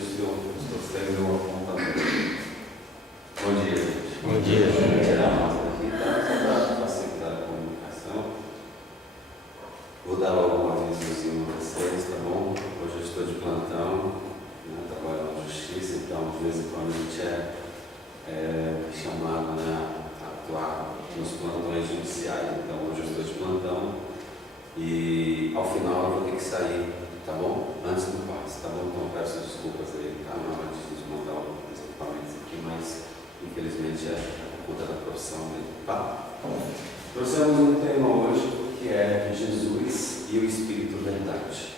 se eu estou sendo apontado. Bom dia, gente. Bom dia. Vou tirar a máscara aqui, tá? Só para facilitar a comunicação. Vou dar logo um avisozinho para vocês, tá bom? Hoje eu estou de plantão, né? Trabalho na justiça, então de vez em quando a gente é chamado, né, a atuar nos plantões judiciais. Então hoje eu estou de plantão e ao final eu vou ter que sair, tá bom? Antes do passe, tá bom? Então eu peço desculpas aí, tá? Na hora de desmontar os equipamentos aqui, mas infelizmente é por conta da profissão mesmo, tá? Trouxemos um tema hoje que é Jesus e o Espírito Verdade.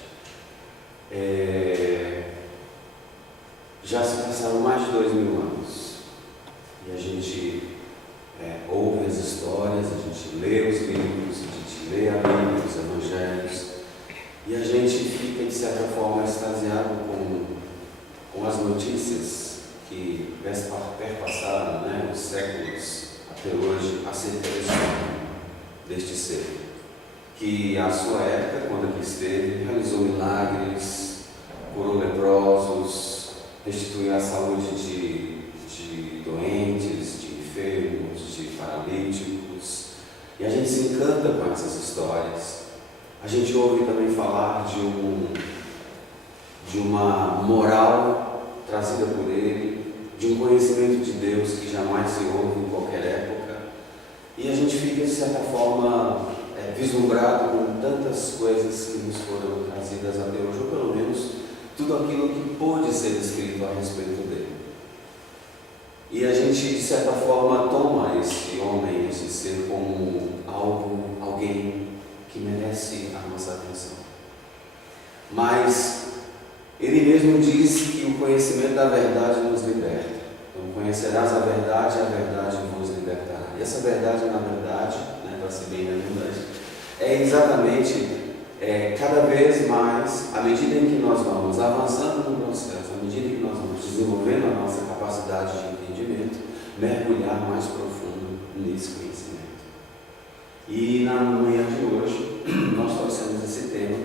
Já se passaram mais de 2000 anos e a gente ouve as histórias, a gente lê os livros, a gente lê a Bíblia, os Evangelhos e a gente fica de certa forma extasiado com as notícias que perpassaram, né, os séculos até hoje acerca deste ser, que à sua época, quando aqui esteve, realizou milagres, curou leprosos, restituiu a saúde de doentes, de enfermos, de paralíticos, e a gente se encanta com essas histórias. A gente ouve também falar de uma moral trazida por ele, de um conhecimento de Deus que jamais se ouve em qualquer época, e a gente fica de certa forma vislumbrado com tantas coisas que nos foram trazidas até hoje, ou pelo menos tudo aquilo que pôde ser escrito a respeito dele. E a gente de certa forma toma esse homem, esse ser como alguém que merece a nossa atenção. Mas ele mesmo diz que o conhecimento da verdade nos liberta. Então, conhecerás a verdade vos libertará. E essa verdade, na verdade, né, para ser bem redundante, é exatamente cada vez mais, à medida em que nós vamos avançando no processo, à medida em que nós vamos desenvolvendo a nossa capacidade de entendimento, mergulhar mais profundo nesse conhecimento. E na manhã de hoje, nós trouxemos esse tema,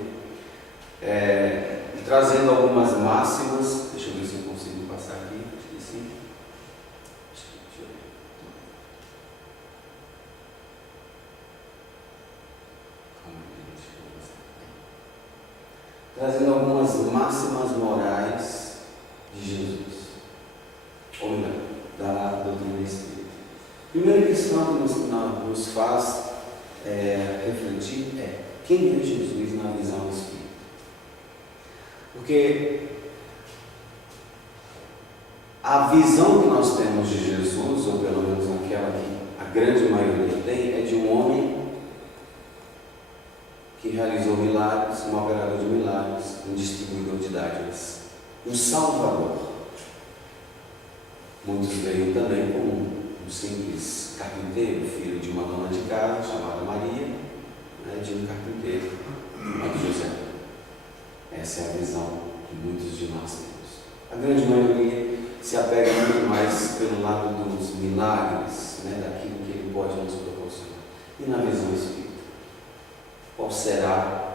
trazendo algumas máximas. Deixa eu ver se eu consigo passar aqui. Esqueci. Deixa eu ver. Trazendo algumas máximas morais de Jesus, ou melhor, da doutrina espírita. A primeira questão que nos faz refletir é: quem é Jesus na visão espírita? Porque a visão que nós temos de Jesus, ou pelo menos aquela que a grande maioria tem, é de um homem que realizou milagres, um operador de milagres, um distribuidor de dádivas, um salvador. Muitos veem também como um simples carpinteiro, filho de uma dona de casa chamada Maria, né, de um carpinteiro chamado José. Essa é a visão que muitos de nós temos. A grande maioria se apega muito mais pelo lado dos milagres, né, daquilo que ele pode nos proporcionar. E na visão espírita, qual será,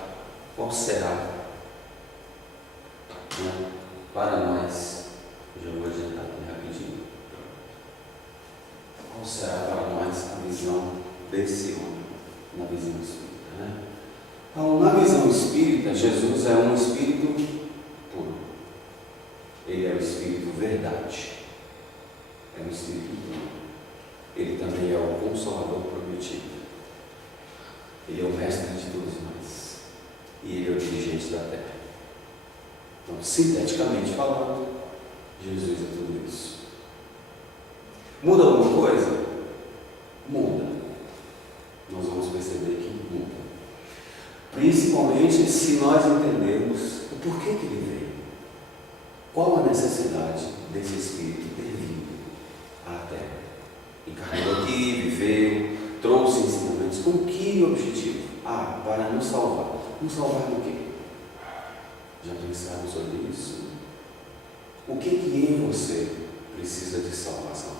né, para nós, já vou adiantar aqui rapidinho, qual será para nós a visão desse homem na visão espírita, né? Então, na visão espírita, Jesus é um espírito puro. Ele é o espírito verdade. É um espírito puro. Ele também é o consolador prometido. Ele é o mestre de todos nós. E ele é o dirigente da terra. Então, sinteticamente falando, Jesus é tudo isso. Muda alguma coisa? Muda. Nós vamos perceber que muda. Principalmente se nós entendermos o porquê que ele veio. Qual a necessidade desse Espírito ter vindo à Terra? Encarnou aqui, viveu, trouxe ensinamentos. Com que objetivo? Para nos salvar. Nos salvar do quê? Já pensaram sobre isso? O que em você precisa de salvação?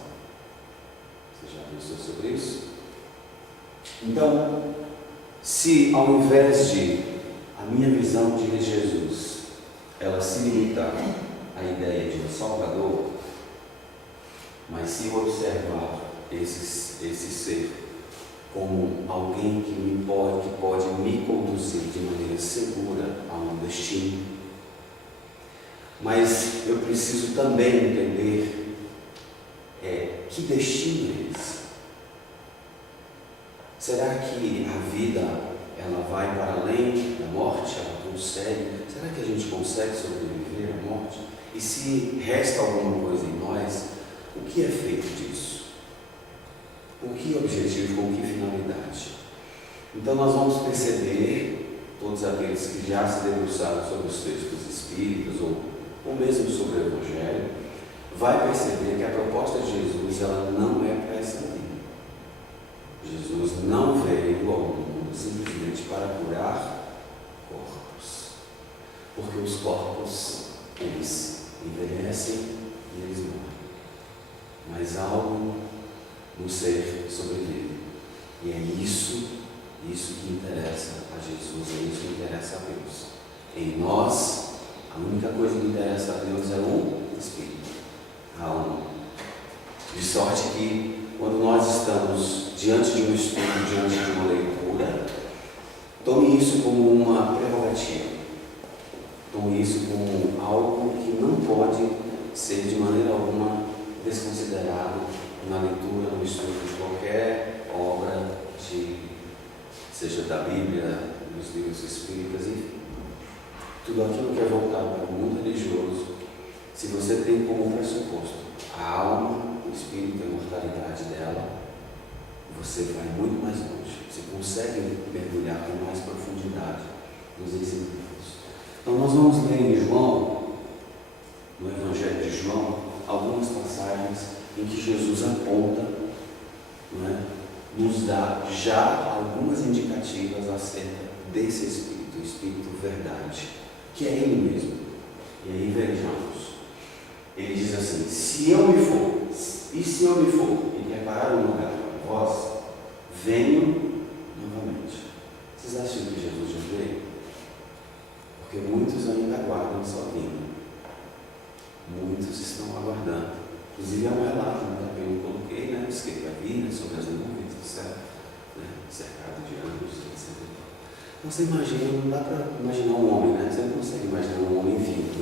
Você já pensou sobre isso? Então, se ao invés de a minha visão de Jesus, ela se limitar a ideia de um Salvador, mas se eu observar esse ser como alguém que pode me conduzir de maneira segura a um destino, mas eu preciso também entender que destino é esse. Será que a vida ela vai para além da morte? Ela consegue? Será que a gente consegue sobreviver à morte? E se resta alguma coisa em nós, o que é feito disso? Com que objetivo, com que finalidade? Então nós vamos perceber, todos aqueles que já se debruçaram sobre os textos espíritas ou mesmo sobre o Evangelho, vai perceber que a proposta de Jesus ela não é para essa vida. Jesus não veio ao mundo simplesmente para curar corpos, porque os corpos eles envelhecem e eles morrem, mas algo no ser sobrevive, e é isso que interessa a Jesus, é isso que interessa a Deus. Em nós, a única coisa que interessa a Deus é o Espírito, a alma. De sorte que, quando nós estamos diante de um estudo, diante de uma leitura, tome isso como uma prerrogativa, tome isso como algo que não pode ser de maneira alguma desconsiderado na leitura, no estudo de qualquer obra, seja da Bíblia, dos livros espíritas, enfim. Tudo aquilo que é voltado para o mundo religioso, se você tem como pressuposto a alma, o espírito e a mortalidade dela, você vai muito mais longe, você consegue mergulhar com mais profundidade nos ensinamentos. Então nós vamos ler em João, no Evangelho de João, algumas passagens em que Jesus aponta, nos dá já algumas indicativas acerca desse Espírito, o Espírito Verdade, que é Ele mesmo. E aí vejamos, Ele diz assim: se eu me for e preparar um lugar para vós, venho novamente. Vocês acham que Jesus já veio? Porque muitos ainda aguardam sua vinda. Muitos estão aguardando. Inclusive há um relato que eu coloquei, diz que ele vai vir sobre as nuvens do céu, cercado de anjos, etc. Então você imagina, não dá para imaginar um homem, você não consegue imaginar um homem vivo,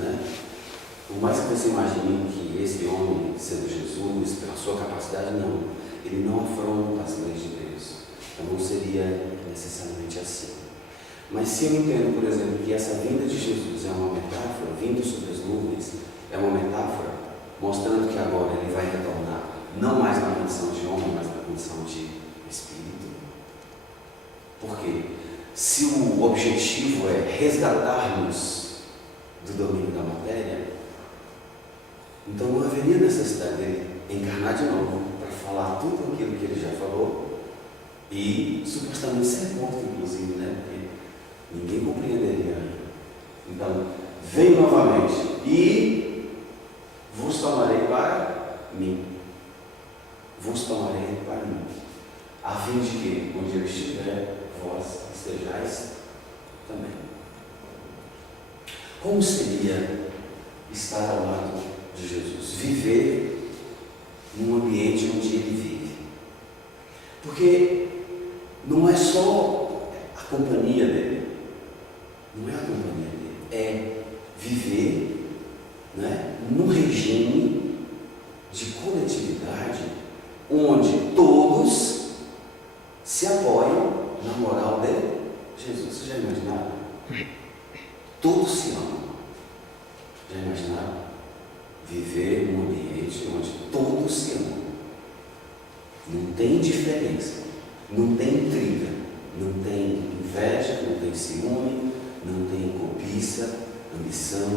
Por mais que você imagine que esse homem, sendo Jesus, pela sua capacidade, não. Ele não afronta as leis de Deus. Então não seria necessariamente assim. Mas se eu entendo, por exemplo, que essa vinda de Jesus é uma metáfora, vindo sobre as nuvens, é uma metáfora mostrando que agora ele vai retornar, não mais na condição de homem, mas na condição de espírito. Porque se o objetivo é resgatar-nos do domínio da matéria, então não haveria necessidade dele encarnar de novo para falar tudo aquilo que ele já falou e supostamente ser morto, inclusive, porque ninguém compreenderia. Então, venho novamente e vos tomarei para mim. Vos tomarei para mim, a fim de que, onde eu estiver, vós estejais também. Como seria estar ao lado de Jesus? Viver num ambiente onde ele vive. Porque não é só a companhia dele, não é a companhia dele, é viver num regime de coletividade onde todos se apoiam na moral de Jesus. Vocês já imaginaram? Todos se amam. Já imaginaram? Viver num ambiente onde todos se amam. Não tem diferença, não tem intriga, não tem inveja, não tem ciúme, não tem cobiça, ambição,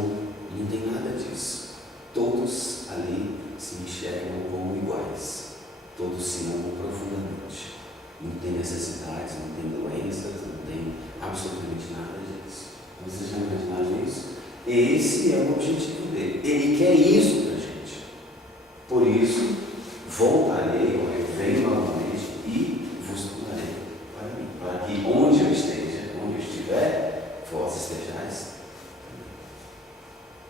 não tem nada disso. Todos ali se enxergam como iguais. Todos se amam profundamente. Não tem necessidades, não tem doenças, não tem absolutamente nada disso. Vocês já imaginaram isso? Esse é o objetivo dele. Ele quer isso para a gente. Por isso, voltarei, eu venho novamente e vos tomarei para mim. Para que onde eu esteja, onde eu estiver, vós estejais.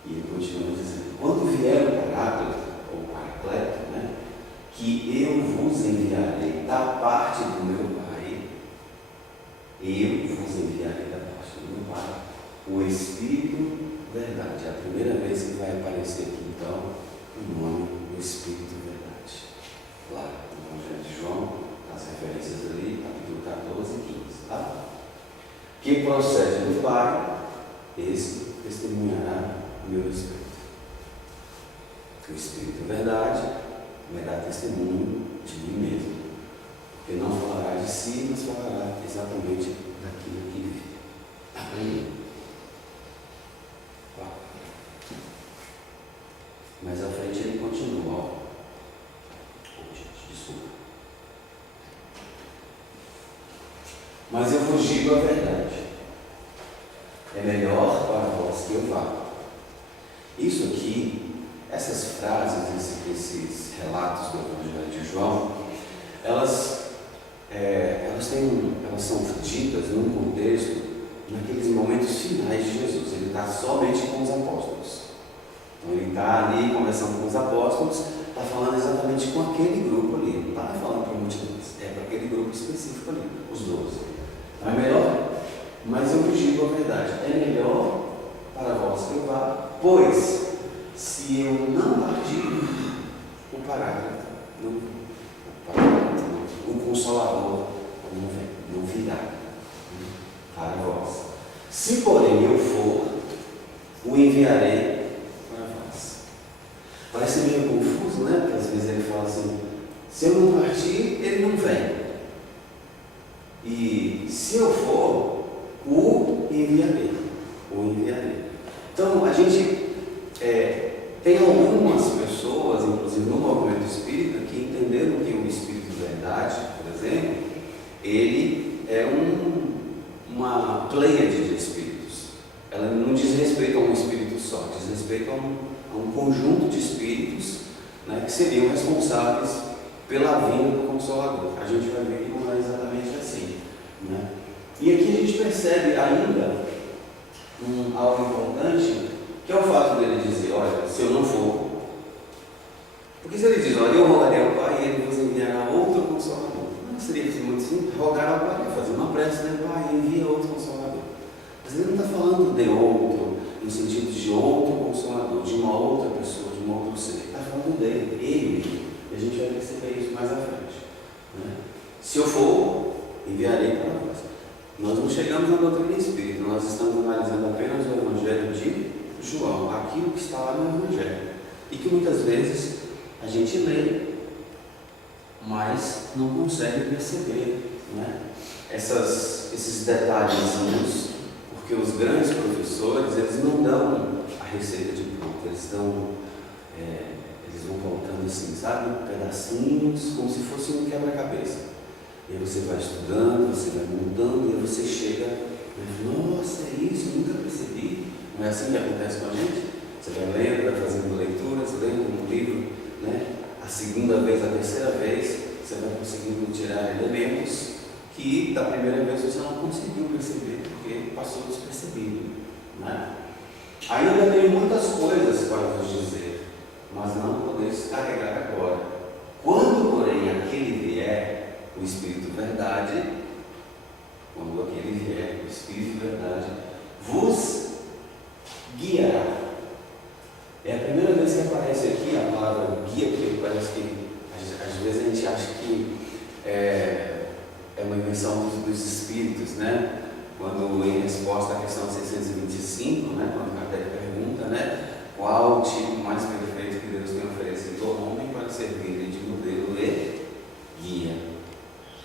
E ele continua dizendo: quando vier o Paráclito, ou Paracleto, né, que eu vos enviarei da parte do meu Pai, eu vos enviarei da parte do meu Pai, o Espírito Verdade. É a primeira vez que vai aparecer aqui, então, o nome do Espírito Verdade. Lá no Evangelho de João, as referências ali, capítulo 14 e 15, tá? Que procede do Pai, esse testemunhará o meu respeito. O Espírito Verdade vai dar testemunho de mim mesmo, porque não falará de si, mas falará exatamente daquilo que vive. Amém? Mas à frente ele continua, ó. Desculpa. Mas eu vos digo a verdade. É melhor para vós que eu vá. Isso aqui, essas frases, esses relatos do Evangelho de João, elas são ditas num contexto, naqueles momentos finais de Jesus. Ele está somente com os apóstolos. Então ele está ali conversando com os apóstolos, está falando exatamente com aquele grupo ali, não está falando para multidões, é para aquele grupo específico ali, os 12. Então é melhor, mas eu vos digo a verdade, é melhor para vós que eu vá, pois se eu não partir, o Paráclito o Consolador não virá para vós. Se porém eu for, o enviarei. Parece meio confuso, né? Porque às vezes ele fala assim, se eu não partir, ele não vem. E se eu for, o enviarei. Então, a gente tem algumas pessoas, inclusive no movimento espírita, que entenderam que o Espírito Verdade, por exemplo, ele é uma pleiade de espíritos. Ela não diz respeito a um espírito só, diz respeito a um conjunto de espíritos, né, que seriam responsáveis pela vinda do Consolador. A gente vai ver que não é exatamente assim, né? E aqui a gente percebe ainda algo importante, que é o fato dele dizer, olha, se eu não for, porque se ele diz, olha, eu rogarei ao Pai e ele vos enviará outro Consolador, não seria muito simples rogar ao Pai, fazer uma prece, né? Pai, envia outro Consolador. Mas ele não está falando de outro, no sentido de outro Consolador, de uma outra pessoa, de um outro ser. Ele está falando dele, ele. E a gente vai perceber isso mais à frente, né? Se eu for, enviarei para vós. Nós não chegamos na doutrina espírita, nós estamos analisando apenas o Evangelho de João, aquilo que está lá no Evangelho. E que muitas vezes a gente lê, mas não consegue perceber, né? Esses detalhezinhos, porque os grandes professores, eles não dão a receita de pronto, eles vão colocando assim, sabe, pedacinhos, como se fosse um quebra-cabeça. E aí você vai estudando, você vai montando, e aí você chega e fala, nossa, é isso, nunca percebi. Não é assim que acontece com a gente? Você vai lendo, vai fazendo leituras, lendo um livro, né? A segunda vez, a terceira vez, você vai conseguindo tirar elementos que da primeira vez você não conseguiu perceber, porque passou despercebido, né? Ainda tenho muitas coisas para vos dizer, mas não podeis carregar agora. Quando, porém, aquele vier, o Espírito Verdade, quando aquele vier, o Espírito Verdade, vos guiará. É a primeira vez que aparece aqui a palavra guia, porque parece que às vezes a gente acha que é uma invenção dos espíritos, né? Quando em resposta à questão 625, né? Quando Kardec pergunta, né? Qual o tipo mais perfeito que Deus tem oferecido ao homem para servir de modelo e guia?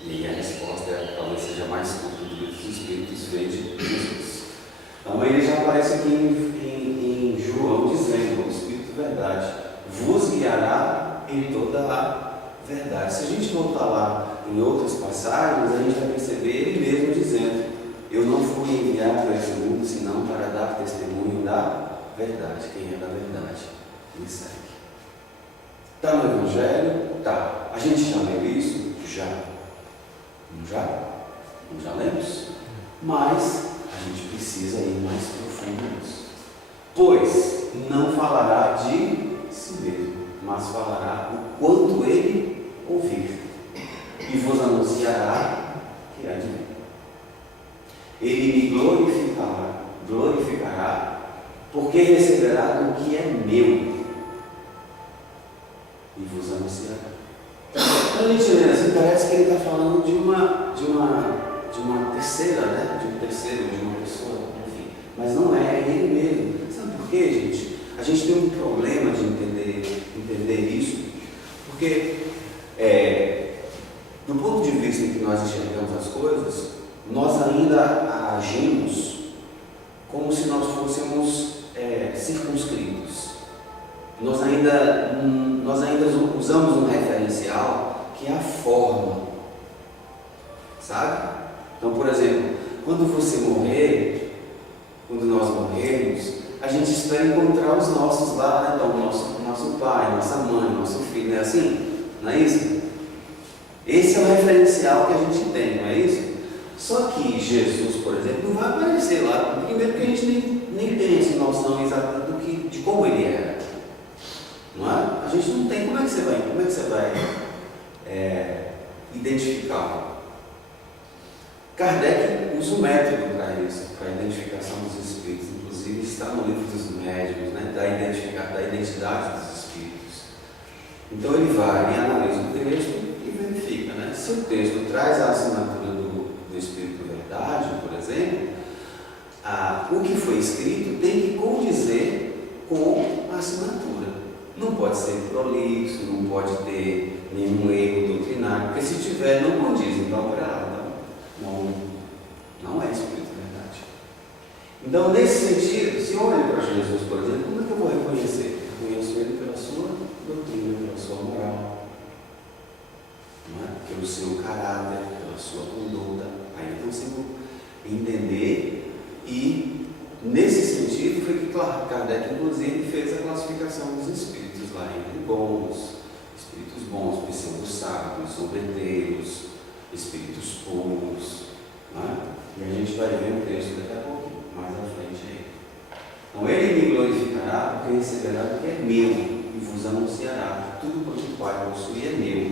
E a resposta talvez seja mais curta do que os espíritos veem de Jesus. Então ele já aparece aqui em João dizendo, o Espírito Verdade vos guiará em toda a verdade. Se a gente voltar lá em outras passagens, a gente vai perceber ele mesmo dizendo, eu não fui enviado a esse mundo senão para dar testemunho da verdade. Quem é da verdade me segue. Está no Evangelho? Tá. A gente já leu isso? Já. Não já lemos? Mas a gente precisa ir mais profundo nisso. Pois não falará de si mesmo, mas falará o quanto ele ouvir, e vos anunciará que há de vir. Ele me glorificará, porque receberá do que é meu, e vos anunciará. Quando a gente lê assim, parece que ele está falando de uma terceira, né? De um terceiro, de uma pessoa, enfim. Mas não é ele mesmo. Sabe por quê, gente? A gente tem um problema de entender isso, porque do ponto de vista em que nós enxergamos as coisas, nós ainda agimos como se nós fôssemos circunscritos. Nós ainda usamos um referencial que é a forma, sabe? Então, por exemplo, quando nós morrermos, a gente espera encontrar os nossos lá, né? Então, nosso pai, nossa mãe, nosso filho, não é assim? Não é isso? Esse é o referencial que a gente tem, não é isso? Só que Jesus, por exemplo, não vai aparecer lá, primeiro porque a gente nem tem essa noção exata de como ele era. Não é? A gente não tem. Como é que você vai identificá-lo? Kardec usa um método para isso, para a identificação dos espíritos. Inclusive está no livro dos médiuns, né, da identidade dos espíritos. Então ele vai e analisa o texto e verifica, né, se o texto traz a assinatura do Espírito Verdade, por exemplo, o que foi escrito tem que condizer com a assinatura. Não pode ser prolixo, não pode ter nenhum erro doutrinário, porque se tiver, não condiz. Então, para lá, não é Espírito Verdade. Então, nesse sentido, se eu olho para Jesus, por exemplo, como é que eu vou reconhecer? Eu conheço ele pela sua doutrina, pela sua moral, não é? Pelo seu caráter, pela sua conduta. Aí eu consigo entender, e nesse sentido foi que Kardec, inclusive, fez a classificação dos espíritos lá entre espíritos bons, pseudo-sábios, sombreteiros, espíritos puros, né? E a gente vai ver um texto daqui a pouco, mais à frente aí. Então ele me glorificará, porque receberá do que é meu, e vos anunciará, tudo quanto o Pai possui é meu.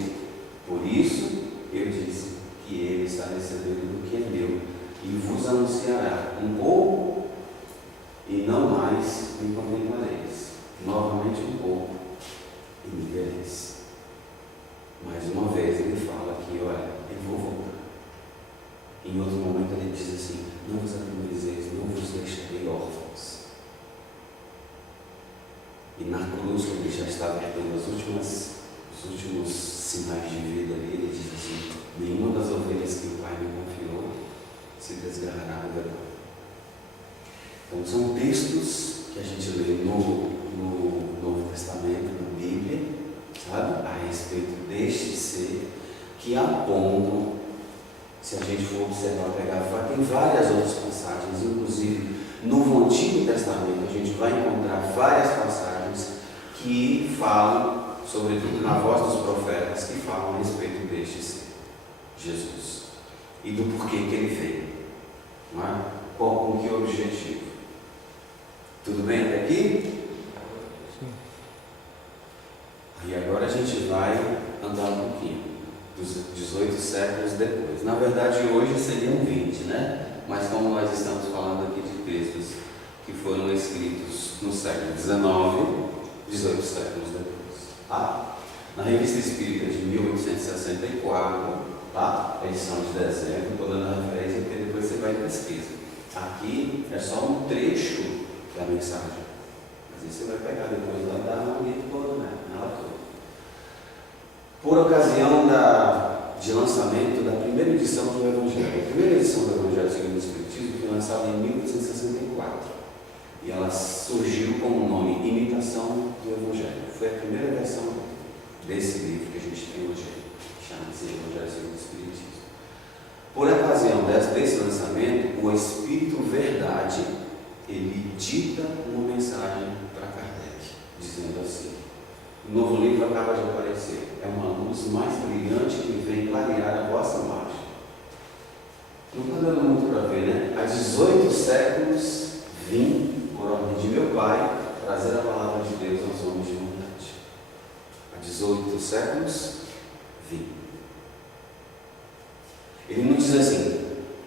Por isso eu disse que ele está recebendo do que é meu, e vos anunciará um pouco, e não mais me contemplareis. Novamente um pouco, e me vereis. Mais uma vez ele fala aqui, olha, eu vou voltar. Em outro momento ele diz assim, não vos atemorizeis, não vos deixarei órfãos. E na cruz, quando ele já estava dando os últimos sinais de vida ali, ele diz assim, nenhuma das ovelhas que o Pai me confiou se desgarrará do rebanho. Então são textos que a gente lê no Novo Testamento, na Bíblia, sabe? A respeito deste ser, que apontam, se a gente for observar, tem várias outras passagens, inclusive no Antigo Testamento a gente vai encontrar várias passagens que falam, sobretudo na voz dos profetas, que falam a respeito deste ser, Jesus, e do porquê que ele veio, não é? Com que objetivo? Tudo bem até aqui? Sim. E agora a gente vai andar um pouquinho, dos 18 séculos depois. Na verdade, hoje seriam 20, né? Mas como nós estamos falando aqui de textos que foram escritos no século XIX, 18 séculos depois. Tá? Na Revista Espírita de 1864, tá? Edição de dezembro, estou dando a referência porque depois você vai em pesquisa. Aqui é só um trecho da mensagem. Mas aí você vai pegar depois lá da harmonia toda, né? Ela toda. Por ocasião de lançamento da primeira edição do Evangelho. A primeira edição do Evangelho segundo o Espiritismo foi lançada em 1864. E ela surgiu com o nome Imitação do Evangelho. Foi a primeira versão desse livro que a gente tem hoje, chama-se Evangelho segundo o Espiritismo. Por ocasião desse lançamento, o Espírito Verdade, ele dita uma mensagem para Kardec, dizendo assim: o novo livro acaba de aparecer, é uma luz mais brilhante que vem clarear a vossa margem. Não está dando muito para ver, né? Há 18 séculos vim, por ordem de meu pai, trazer 18 séculos, vim. Ele não diz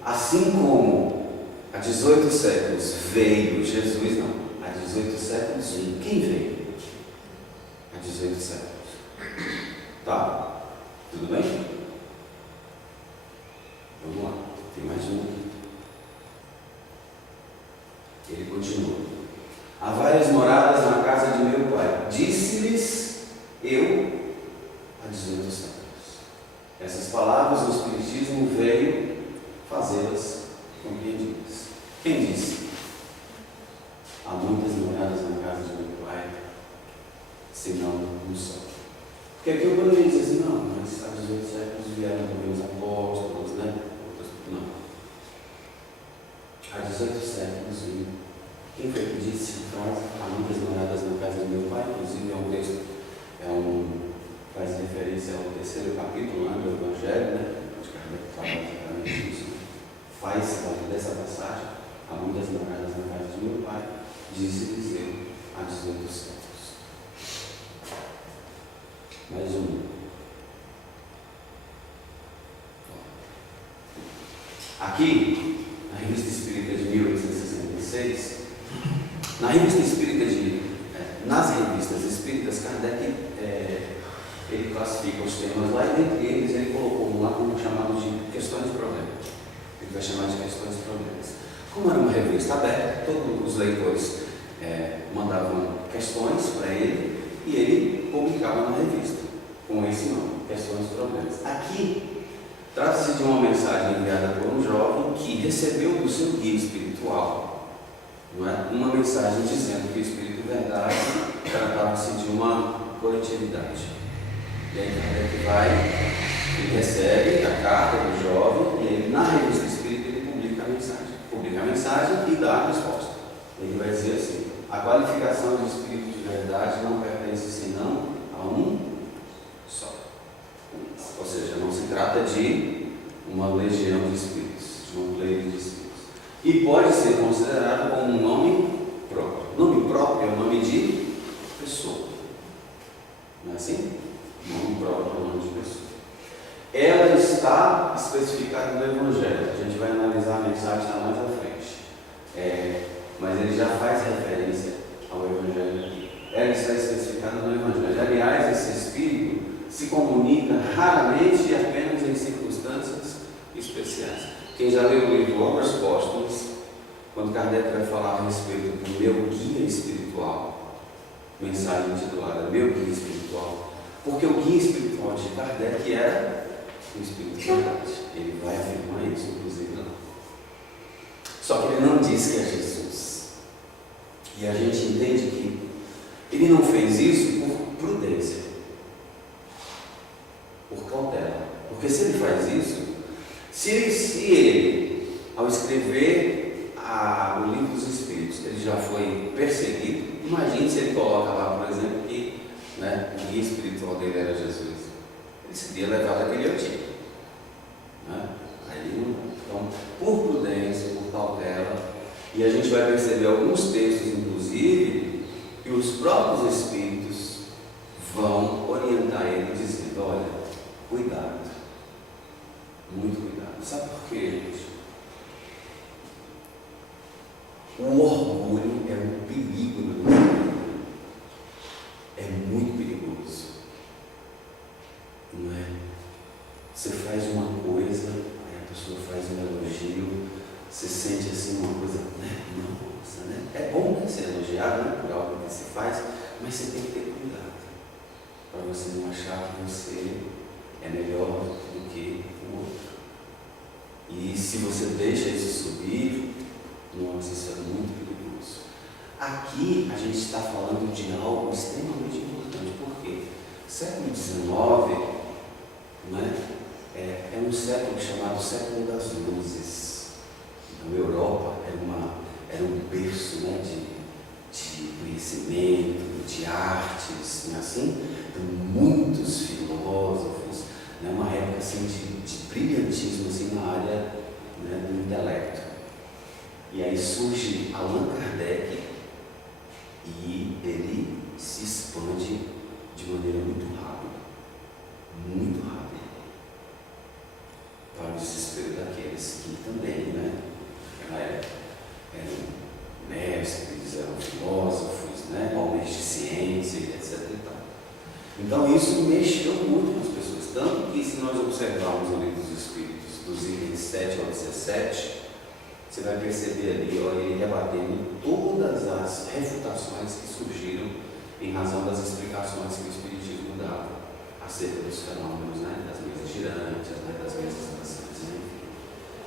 assim como há 18 séculos veio Jesus, não. Há 18 séculos vim. Quem veio? Há 18 séculos. Tá? Tudo bem? Vamos lá. Tem mais um aqui. Ele continua. Há várias moradas na casa de meu pai. Disse-lhes eu há 18 séculos. Essas palavras do Espiritismo veio fazê-las compreendidas. Quem disse? Há muitas moradas na casa de meu pai, senão um só. Porque aqui eu poderia dizer assim, não, mas há 18 séculos vieram também os apóstolos, né? Não. Há 18 séculos, quem foi que disse a frase? Há muitas moradas na casa de meu pai, inclusive é um texto, faz referência ao 3º capítulo lá do Evangelho, né? Onde Kardec fala exatamente isso. Faz dessa passagem, há muitas moradas na casa de meu pai, disse-lhes eu há 18 séculos. Mais um. Aqui, na Revista Espírita de 1866, nas revistas espíritas, Kardec ele classifica os temas lá e dentre eles ele colocou um lá como chamado de questões e problemas. Ele vai chamar de questões e problemas. Como era uma revista aberta, todos os leitores mandavam questões para ele e ele publicava na revista com esse nome, questões e problemas. Aqui trata-se de uma mensagem enviada por um jovem que recebeu do seu guia espiritual, não é? Uma mensagem dizendo que o Espírito Verdade tratava-se de uma coletividade. E aí ele recebe a carta do jovem e ele, na revista espírita ele publica a mensagem e dá a resposta. Ele vai dizer assim: a qualificação de Espírito de Verdade não pertence senão a um só. Ou seja, não se trata de uma legião de espíritos, de uma pleia de espíritos. E pode ser considerado como um nome próprio. Nome próprio é o nome de pessoa. Não é assim? Nome próprio é o nome de pessoa. Ela está especificada no Evangelho. A gente vai analisar a mensagem lá mais à frente. Mas ele já faz referência ao Evangelho aqui. Ela está especificada no Evangelho. Aliás, esse Espírito se comunica raramente e apenas em circunstâncias especiais. Quem já leu o livro Obras Póstumas, quando Kardec vai falar a respeito do meu guia espiritual, mensagem intitulada Meu Guia Espiritual, porque o guia espiritual de Kardec era o Espírito de Verdade. Ele vai afirmar isso, inclusive, não. Só que ele não disse que é Jesus. E a gente entende que ele não fez isso por prudência, por cautela. Porque se ele faz isso, se ele ao escrever o livro dos Espíritos, ele já foi perseguido, imagine se ele coloca lá, por exemplo, que o guia espiritual dele era Jesus. Ele seria levado àquele antigo. Então, por prudência, por cautela, e a gente vai perceber alguns textos, inclusive, que os próprios Espíritos vão orientar ele dizendo: olha, cuidado, muito cuidado. Sabe por quê, gente? O orgulho é um perigo no nosso mundo. É muito perigoso. Não é? Você faz uma coisa, aí a pessoa faz um elogio, você sente assim uma coisa, nossa, né? É bom ser elogiado, por algo que se faz, mas você tem que ter cuidado para você não achar que você é melhor do que o outro. E se você deixa isso subir, nossa, isso é muito perigoso. Aqui a gente está falando de algo extremamente importante, porque século XIX é um século chamado século das luzes. Então, a Europa era um berço de conhecimento, de artes, não é assim? Então, muitos filósofos, uma época assim, de brilhantismo assim, na área do intelecto. E aí surge Allan Kardec e ele se expande de maneira muito rápida. Então isso mexeu muito com as pessoas. Tanto que se nós observarmos o livro dos Espíritos, dos itens 7 ao 17, você vai perceber ali, olha, ele rebatendo todas as refutações que surgiram em razão das explicações que o Espiritismo dava acerca dos fenômenos, né, das mesas girantes, né, das mesas dançantes, né, enfim.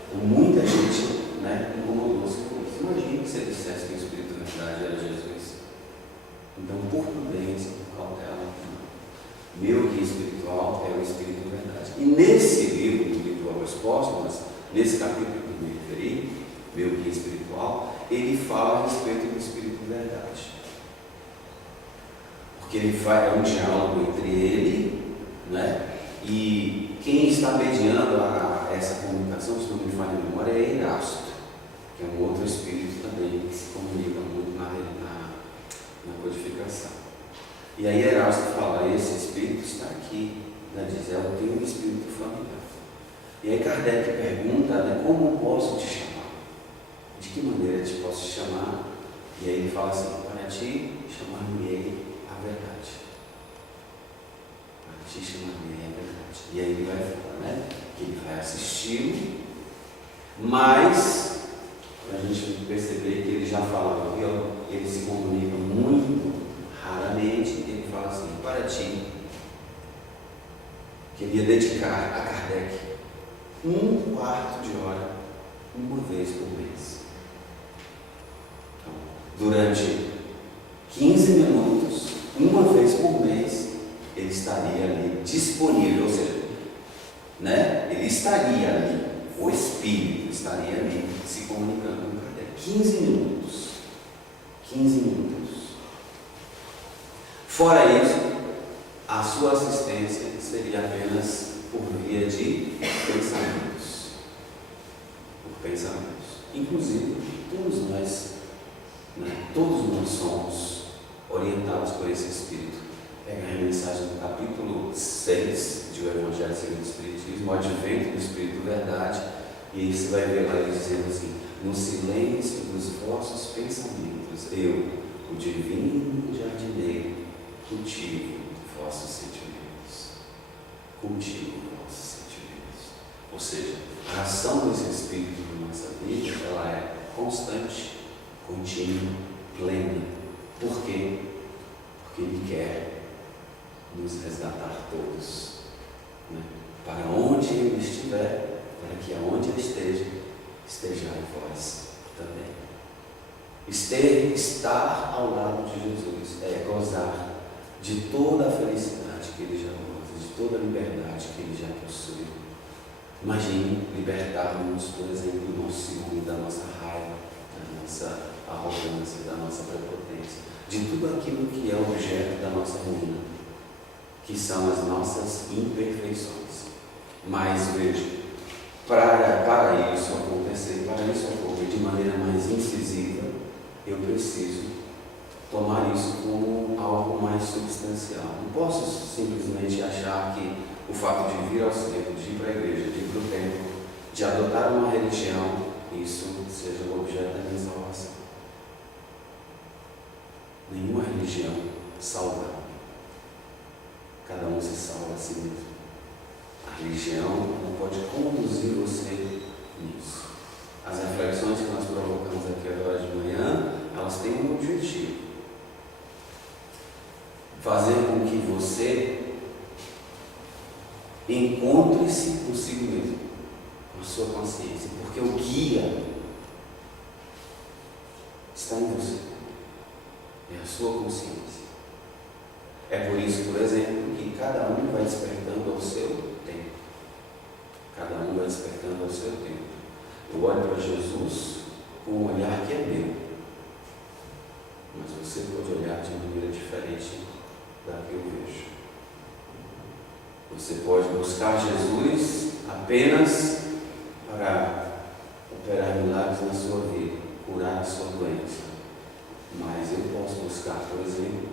Então, muita gente, né, incomodou-se com isso. Imagina se ele dissesse que o Espírito da verdade era Jesus. Então, por prudência, por cautela, meu guia espiritual é o Espírito da verdade. E nesse livro, do livro Obras Póstumas, nesse capítulo que me referi, meu guia espiritual, ele fala a respeito do Espírito da verdade. Porque ele faz um diálogo entre ele, né, e quem está mediando essa comunicação, se não me falha a memória, é Erasto, que é um outro espírito também que se comunica muito na codificação. E aí Erasto fala, esse espírito está aqui, né, diz, eu tenho um espírito familiar. E aí Kardec pergunta, né, como posso te chamar? De que maneira te posso chamar? E aí ele fala assim, para ti chamar-me-ei a verdade. Para ti chamar-me-ei a verdade. E aí ele vai falar, né, que ele vai assisti-lo, mas para a gente perceber que ele já falava aqui, ó, ele se comunica muito raramente, ele fala assim, para ti, queria dedicar a Kardec 1/4 de hora, uma vez por mês. Então, durante 15 minutos, uma vez por mês, ele estaria ali disponível, ou seja, né, ele estaria ali, o Espírito estaria ali, se comunicando com Kardec. 15 minutos. 15 minutos. Fora isso, a sua assistência seria apenas por via de pensamentos. Por pensamentos. Inclusive, todos nós somos orientados por esse Espírito. Pegar a mensagem do capítulo 6 de O Evangelho segundo o Espiritismo, o advento do Espírito Verdade, e aí você vai ver lá ele dizendo assim, no silêncio dos vossos pensamentos, eu, o divino jardineiro, cultivo vossos sentimentos. Cultivo vossos sentimentos. Ou seja, a ação desse Espírito na nossa vida, ela é constante, contínua, plena. Por quê? Porque Ele quer nos resgatar todos. Né? Para onde Ele estiver, para que aonde Ele esteja, estejai vós também. Estar ao lado de Jesus é gozar de toda a felicidade que Ele já goza, de toda a liberdade que Ele já possui. Imagine libertarmos, por exemplo, do nosso ciúme, da nossa raiva, da nossa arrogância, da nossa prepotência, de tudo aquilo que é objeto da nossa ruína, que são as nossas imperfeições. Mas veja, para isso acontecer, para isso ocorrer de maneira mais incisiva, eu preciso tomar isso como algo mais substancial. Não posso simplesmente achar que o fato de vir ao centro, de ir para a igreja, de ir para o templo, de adotar uma religião, isso seja o objeto da minha salvação. Nenhuma religião salva. Cada um se salva a si mesmo. A religião não pode conduzir você nisso. As reflexões que nós provocamos aqui agora de manhã, elas têm um objetivo. Fazer com que você encontre-se consigo mesmo, com a sua consciência, porque o guia está em você, é a sua consciência. É por isso, por exemplo, que cada um vai despertando ao seu tempo. Cada um vai despertando ao seu tempo. Eu olho para Jesus com um olhar que é meu, mas você pode olhar de maneira diferente da que eu vejo. Você pode buscar Jesus apenas para operar milagres na sua vida, curar a sua doença. Mas eu posso buscar, por exemplo,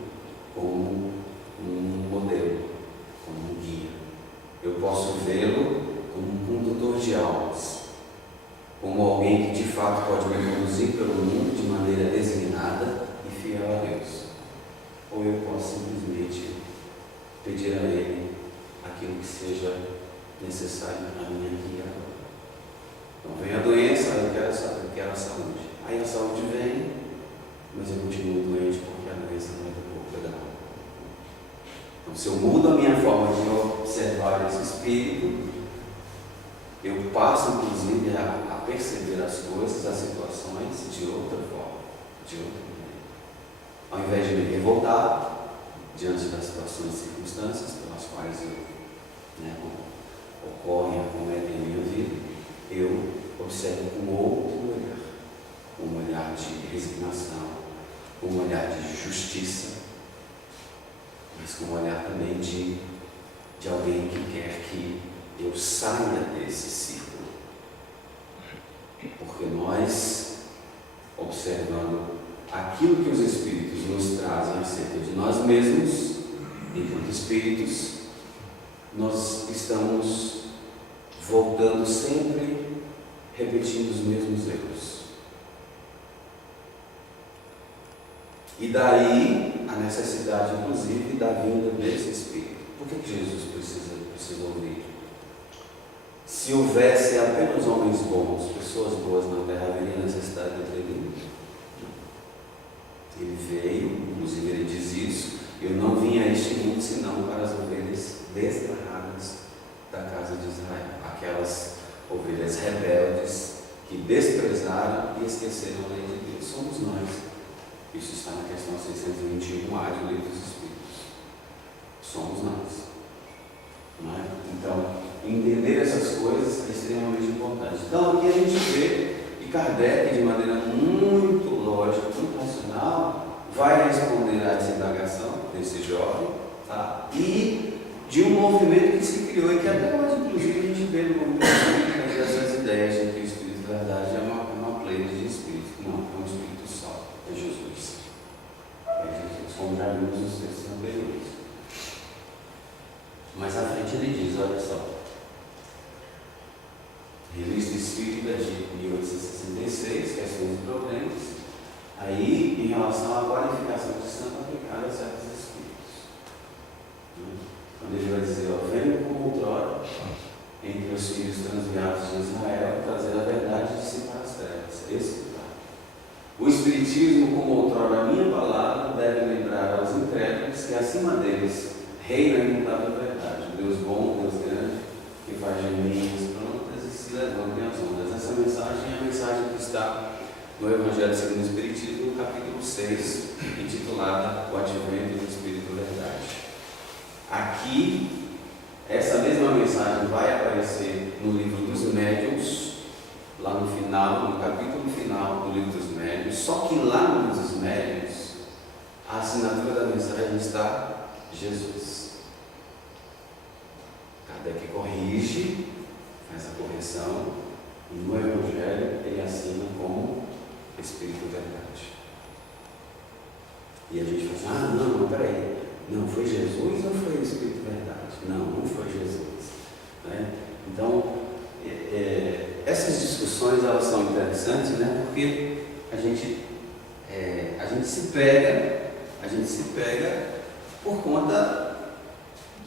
como um modelo, como um guia. Eu posso vê-lo como um condutor de almas, como alguém que de fato pode me conduzir pelo mundo de maneira designada e fiel a Deus. Ou eu posso simplesmente pedir a Ele aquilo que seja necessário para mim aqui e agora. Então vem a doença, eu quero a saúde. Aí a saúde vem, mas eu continuo doente porque a doença não é do corpo, é da alma. Então se eu mudo a minha forma de observar esse espírito, eu passo inclusive a perceber as coisas, as situações de outra forma, de outra maneira. Ao invés de me revoltar diante das situações e circunstâncias pelas quais ocorrem, acometem em minha vida, eu observo com outro olhar, um olhar de resignação, um olhar de justiça, mas com um olhar também de alguém que quer que eu saia desse círculo. Porque nós, observando aquilo que os Espíritos nos trazem acerca de nós mesmos, enquanto Espíritos, nós estamos voltando sempre, repetindo os mesmos erros. E daí a necessidade, inclusive, da vinda desse Espírito. Por que Jesus precisa ouvir? Se houvesse apenas homens bons, pessoas boas na terra, haveria necessidade de ter vindo? Ele veio, inclusive ele diz isso: eu não vim a este mundo senão para as ovelhas desgarradas da casa de Israel, aquelas ovelhas rebeldes que desprezaram e esqueceram a lei de Deus. Somos nós. Isso está na questão 621A do Livro dos Espíritos. Somos nós. Não é? Então, entender essas coisas é extremamente importante. Então, aqui a gente vê que Kardec, de maneira muito lógica, muito racional, vai responder à indagação desse jovem, tá? E de um movimento que se criou e que até hoje, inclusive, a gente vê no movimento espírita essas ideias de que o Espírito de verdade é uma pleia de espírito, não é um espírito só, é Jesus. É Jesus, como já vimos nos textos anteriores. Mais à frente ele diz, olha só, Revista Espírita de 1866, Questões e Problemas, aí em relação à qualificação de santo aplicada a certos espíritos. Quando ele vai dizer, ó, venho como outrora entre os filhos transviados de Israel, trazer a verdade de si para as trevas. Escutar. O Espiritismo, como outrora a minha palavra, deve lembrar aos incrédulos que acima deles reina a imutável verdade, o Deus bom, o Deus grande, que faz geminhas prontas e se levantem as ondas. Essa mensagem é a mensagem que está no Evangelho segundo o Espiritismo, no capítulo 6, intitulada O Advento do Espírito Verdade. Aqui, essa mesma mensagem vai aparecer no Livro dos Médiuns, lá no final, no capítulo final do Livro dos Médiuns, só que lá no Livro dos Médiuns, a assinatura da mensagem está Jesus. Kardec corrige, faz a correção, e no Evangelho ele assina como Espírito Verdade. E a gente fala assim, não, peraí, não, foi Jesus ou foi o Espírito Verdade? Não foi Jesus. Né? Então, essas discussões elas são interessantes, né? Porque a gente se pega por conta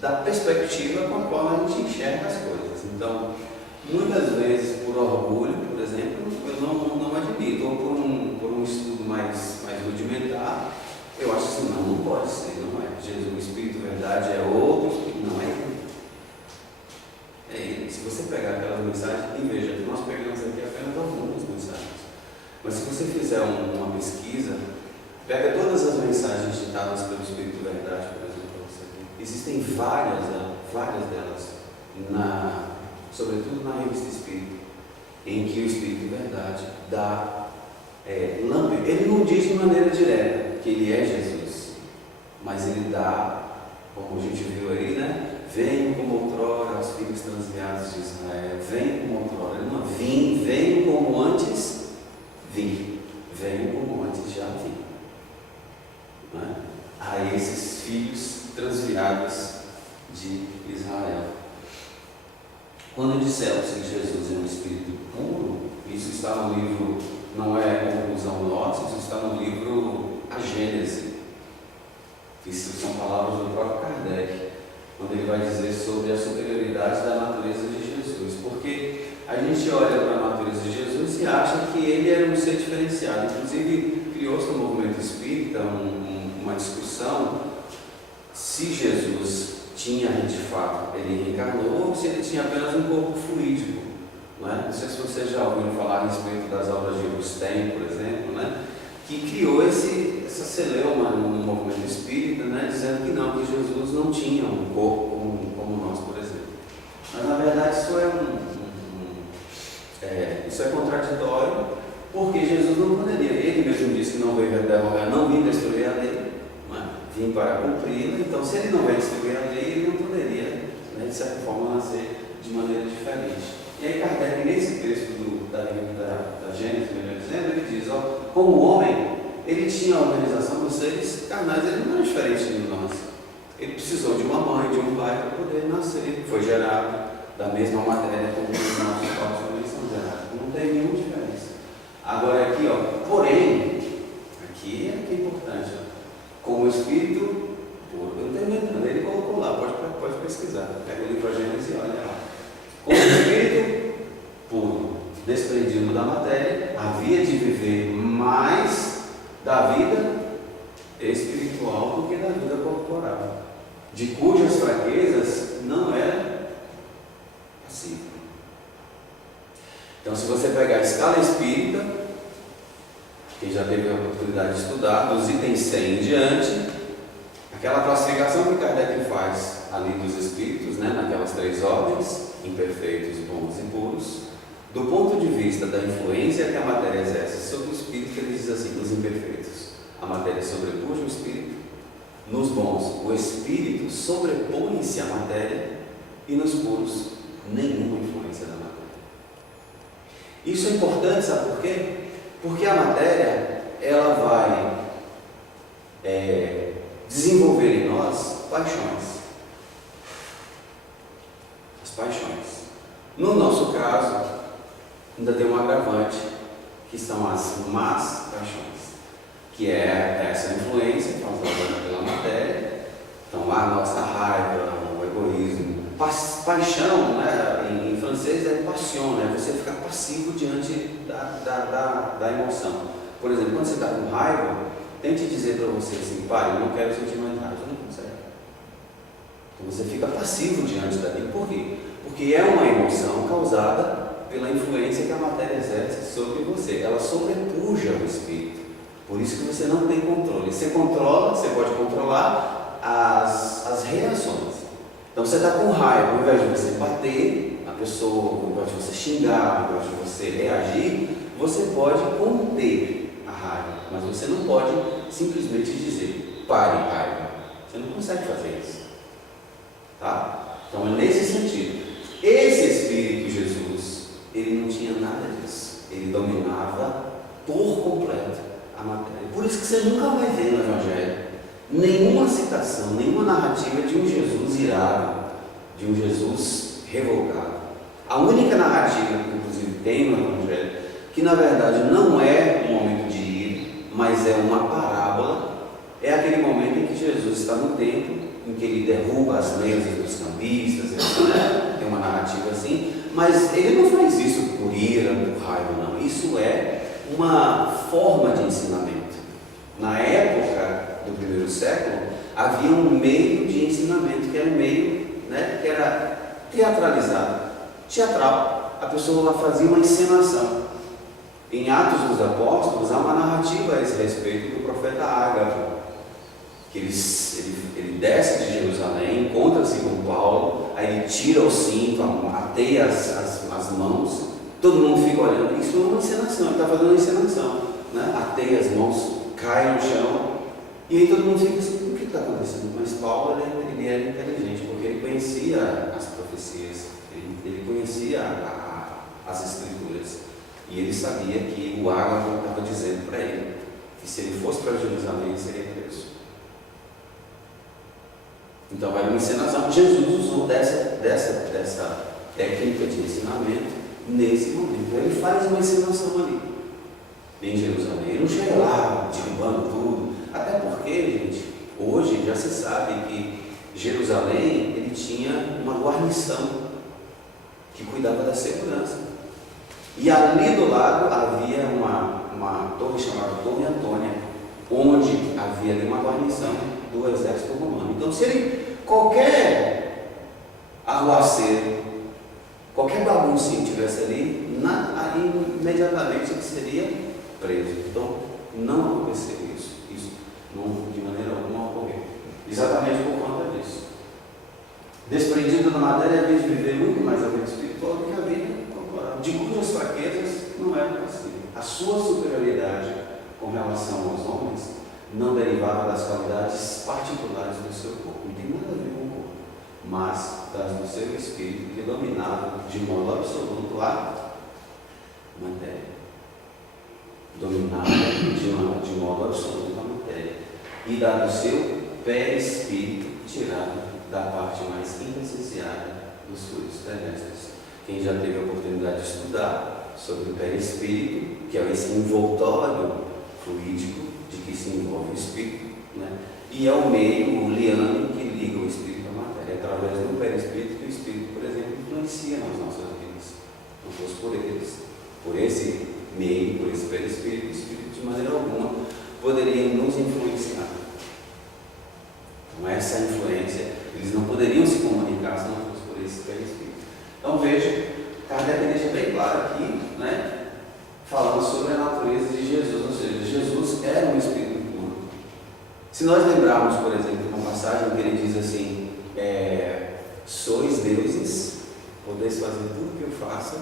da perspectiva com a qual a gente enxerga as coisas. Então, muitas vezes, por orgulho, por exemplo, eu não admito, ou por um estudo mais rudimentar, eu acho assim, não pode ser, não é. Jesus, o Espírito Verdade é outro, não é ele. É ele. Se você pegar aquelas mensagens, e veja, nós pegamos aqui apenas algumas mensagens, mas se você fizer uma pesquisa, pega todas as mensagens ditadas pelo Espírito Verdade, por exemplo, existem várias delas, sobretudo na Revista Espírita, em que o Espírito Verdade dá lambe. Ele não diz de maneira direta que ele é Jesus, mas ele dá, como a gente viu aí, né? Venho como outrora aos filhos transviados de Israel, venho como outrora, ele não vim, venho como antes vim, venho como antes já vim. Né? A esses filhos transviados de Israel. Quando dissemos que Jesus é um Espírito puro, isso está no livro, não é conclusão nossa, isso está no livro A Gênese. Isso são palavras do próprio Kardec. sobre a superioridade da natureza de Jesus, porque a gente olha para a natureza de Jesus e acha que ele era um ser diferenciado. Inclusive, criou-se no movimento espírita uma discussão se Jesus tinha de fato, ele reencarnou, ou se ele tinha apenas um corpo fluídico. Não sei se vocês já ouviram falar a respeito das obras de Rustem, por exemplo, que criou essa celeuma no movimento espírita, dizendo que não, que Jesus não tinha um corpo como nós, por exemplo. Mas na verdade isso é contraditório, porque Jesus não poderia, ele mesmo disse que não veio derrogar, não vim destruir a lei, vim para cumpri-la. Então se ele não veio destruir a lei, ele não poderia, de certa forma, nascer de maneira diferente. E aí Kardec, nesse texto da Gênesis, melhor dizendo, ele diz, como homem, ele tinha a organização dos seres carnais, ele não era diferente de nós. Ele precisou de uma mãe, de um pai para poder nascer, foi gerado da mesma matéria como os nossos corpos também são gerados. Não tem nenhuma diferença. Agora aqui, porém, aqui é importante, como o Espírito puro, eu não estou inventando, ele colocou lá, pode pesquisar, pega o livro a Gênesis e olha lá. Como o Espírito puro, desprendido da matéria, havia de viver mais da vida espiritual do que da vida corporal, de cujas fraquezas não era passível. Então, se você pegar a escala espírita, quem já teve a oportunidade de estudar, dos itens 100 em diante, aquela classificação que Kardec faz ali dos espíritos, naquelas 3 ordens, imperfeitos, bons e puros, do ponto de vista da influência que a matéria exerce sobre o espírito, ele diz assim, nos imperfeitos, a matéria sobrepuja o espírito, nos bons, o espírito sobrepõe-se à matéria, e nos puros, nenhuma influência da matéria. Isso é importante, sabe por quê? Porque a matéria, ela vai desenvolver em nós paixões. As paixões. No nosso caso, ainda tem um agravante, que são as más paixões, que é essa influência causada pela matéria. Então, a nossa raiva, o egoísmo, paixão, em francês é passion, você ficar passivo diante da emoção. Por exemplo, quando você está com raiva, tente dizer para você assim, pai, eu não quero sentir mais raiva, você não consegue. Então você fica passivo diante daquilo. Por quê? Porque é uma emoção causada pela influência que a matéria exerce sobre você. Ela sobrepuja o espírito. Por isso que você não tem controle. Você pode controlar as reações. Então você está com raiva, ao invés de você bater a pessoa, ao invés de você xingar, ao invés de você reagir, você pode conter a raiva, mas você não pode simplesmente dizer, pare raiva. Você não consegue fazer isso. Tá? Então é nesse sentido. Esse Espírito Jesus, ele não tinha nada disso. Ele dominava por completo a matéria. Por isso que você nunca vai ver no Evangelho nenhuma citação, nenhuma narrativa de um Jesus irado, de um Jesus revoltado. A única narrativa que inclusive tem no Evangelho, que na verdade não é um momento de ira, mas é uma parábola, é aquele momento em que Jesus está no templo, em que ele derruba as mesas dos cambistas, tem uma narrativa assim, mas ele não faz isso por ira, por raiva, não. Isso é uma forma de ensinamento. Na época do primeiro século, havia um meio de ensinamento, que era um meio, que era teatralizado, teatral. A pessoa lá fazia uma encenação. Em Atos dos Apóstolos, há uma narrativa a esse respeito do profeta Ágabo, que ele desce de Jerusalém, encontra-se com Paulo, aí ele tira o cinto, ateia as mãos, todo mundo fica olhando. Isso é uma encenação, ele está fazendo uma encenação, ateia as mãos, cai no chão, e aí todo mundo fica assim, o que está acontecendo? Mas Paulo, ele era inteligente, porque ele conhecia as profecias, ele conhecia as escrituras, e ele sabia que o Ágabo estava dizendo para ele, que se ele fosse para Jerusalém, seria preso. Então era uma encenação. Jesus usou dessa técnica de ensinamento nesse momento. Ele faz uma encenação ali, em Jerusalém. Ele não chega lá derrubando tudo. Até porque, gente, hoje já se sabe que Jerusalém, ele tinha uma guarnição que cuidava da segurança. E ali do lado havia uma torre chamada Torre Antônia, onde havia ali uma guarnição do exército romano. Então, se ele, qualquer arruaceiro, qualquer baguncinho tivesse ali, imediatamente ele seria preso. Então, não aconteceu isso. Isso não, de maneira alguma ocorreu. Exatamente por conta disso. Desprendido da matéria, a vez de viver muito mais a vida espiritual do que a vida corporal, de cujas fraquezas não era possível. A sua superioridade com relação aos homens não derivava das qualidades particulares do seu corpo, não tem nada a ver com o corpo, mas das do seu espírito, que dominava de modo absoluto a matéria. Dominava de modo absoluto a matéria. E da do seu perispírito tirado da parte mais inessenciada dos fluidos terrestres. Quem já teve a oportunidade de estudar sobre o perispírito, que é esse envoltório fluídico de que se envolve o espírito, né? E é o meio, o liame, que liga o espírito à matéria, através do perispírito, que o espírito, por exemplo, influencia nas nossas vidas. Não fosse por eles, por esse meio, por esse perispírito, o espírito de maneira alguma poderia nos influenciar. Com essa influência, eles não poderiam se comunicar se não fosse por esse perispírito. Então veja, Kardec deixa bem claro aqui, né, falando sobre a natureza de Jesus, ou seja, Jesus era um espírito puro. Se nós lembrarmos, por exemplo, uma passagem que ele diz assim, sois deuses, podeis fazer tudo o que eu faço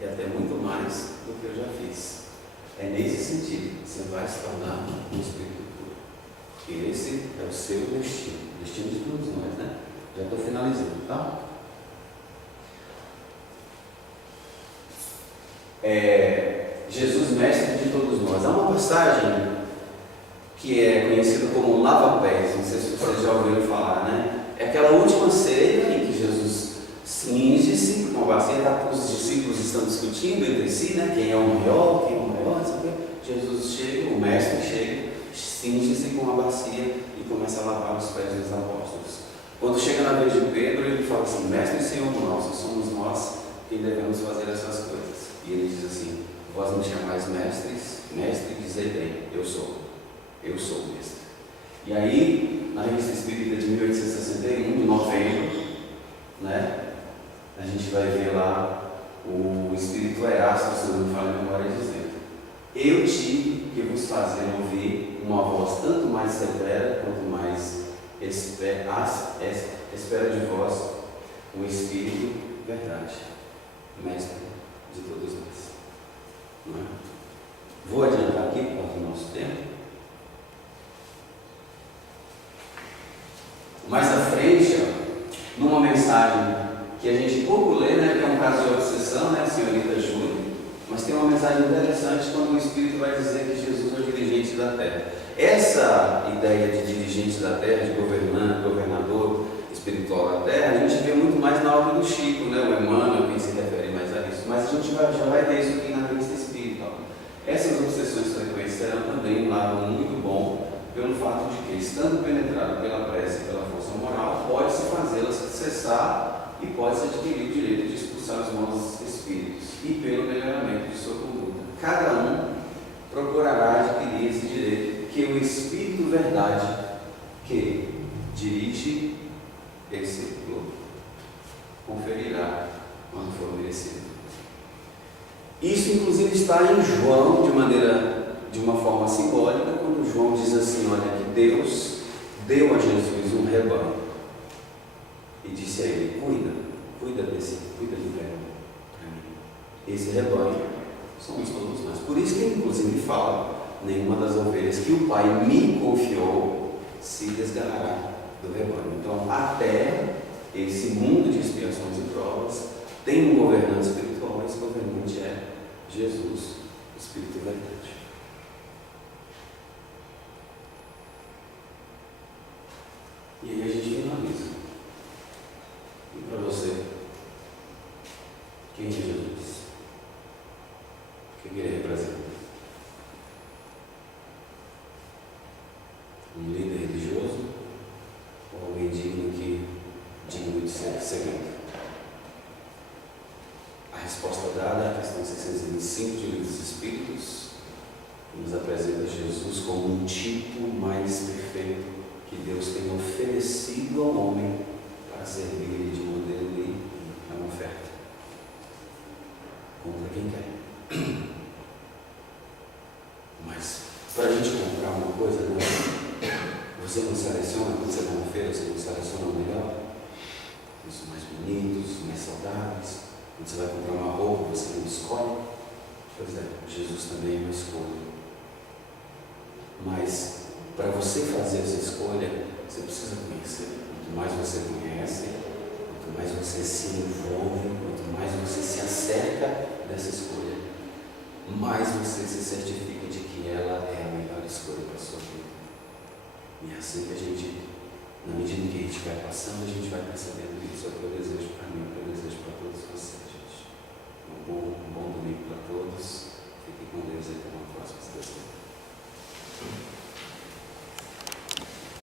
e até muito mais do que eu já fiz. É nesse sentido que você vai se tornar um espírito puro. Porque esse é o seu destino, o destino de todos nós, né? Já estou finalizando, tá? Jesus, mestre de todos nós. Há uma passagem que é conhecida como lava-pés, não sei se vocês já ouviram falar, né? É aquela última ceia em que Jesus cinge-se com a bacia, os discípulos estão discutindo entre si, né? Quem é o maior, sabe? Jesus chega, o mestre chega, cinge-se com a bacia e começa a lavar os pés dos apóstolos. Quando chega na vez de Pedro, ele fala assim, mestre e Senhor nosso, somos nós quem devemos fazer essas coisas. E ele diz assim, vós me chamais mestre, dizei bem, eu sou o mestre. E aí, na Revista Espírita de 1861, de novembro, né, a gente vai ver lá o Espírito Erasto, se não me falha a memória, dizendo, eu tive que vos fazer ouvir uma voz tanto mais severa quanto mais espera de vós o Espírito verdade, mestre de todos nós. Não é? Vou adiantar aqui por causa do nosso tempo. Mais à frente, numa mensagem que a gente pouco lê, né, que é um caso de obsessão, né, senhorita Júlia, mas tem uma mensagem interessante quando o Espírito vai dizer que Jesus é o dirigente da terra. Essa ideia de dirigente da terra, de governador espiritual da terra, a gente vê muito mais na obra do Chico, né, o Emmanuel, quem se refere mais a isso, mas a gente já vai ver isso aqui na revista Espírita. Essas obsessões frequentes serão também um lado muito bom, pelo fato de que, estando penetrado pela prece e pela força moral, pode-se fazê-las cessar e pode-se adquirir o direito de expulsar os maus espíritos e pelo melhoramento de sua conduta. Cada um procurará adquirir esse direito que o Espírito Verdade, que dirige esse globo, conferirá quando for merecido. Isso inclusive está em João de uma forma simbólica, quando João diz assim, olha, que Deus deu a Jesus um rebanho e disse a ele, cuida do rebanho. Esse rebanho somos todos nós. Por isso que ele inclusive fala, nenhuma das ovelhas que o Pai me confiou se desgarrará do rebanho. Então, até esse mundo de expiações e provas tem um governante espiritual, esse governante é Jesus, o Espírito Verdade. E aí a gente finaliza. E para você, quem é Jesus? O que ele representa? Um líder religioso? Ou alguém digno que Deus tem oferecido ao homem para servir de modelo e é uma oferta. Compra quem quer. Mas para a gente comprar uma coisa, né? Você não seleciona, quando você vai na feira, você não seleciona o melhor, os mais bonitos, os mais saudáveis. Quando você vai comprar uma roupa, você não escolhe. Pois é, Jesus também é uma escolha. Mas para você fazer essa escolha, você precisa conhecer. Quanto mais você conhece, quanto mais você se envolve, quanto mais você se acerca dessa escolha, mais você se certifica de que ela é a melhor escolha para a sua vida. E é assim que a gente, na medida em que a gente vai passando, a gente vai percebendo isso. É o que eu desejo para mim, é o que eu desejo para todos vocês, gente. Uma boa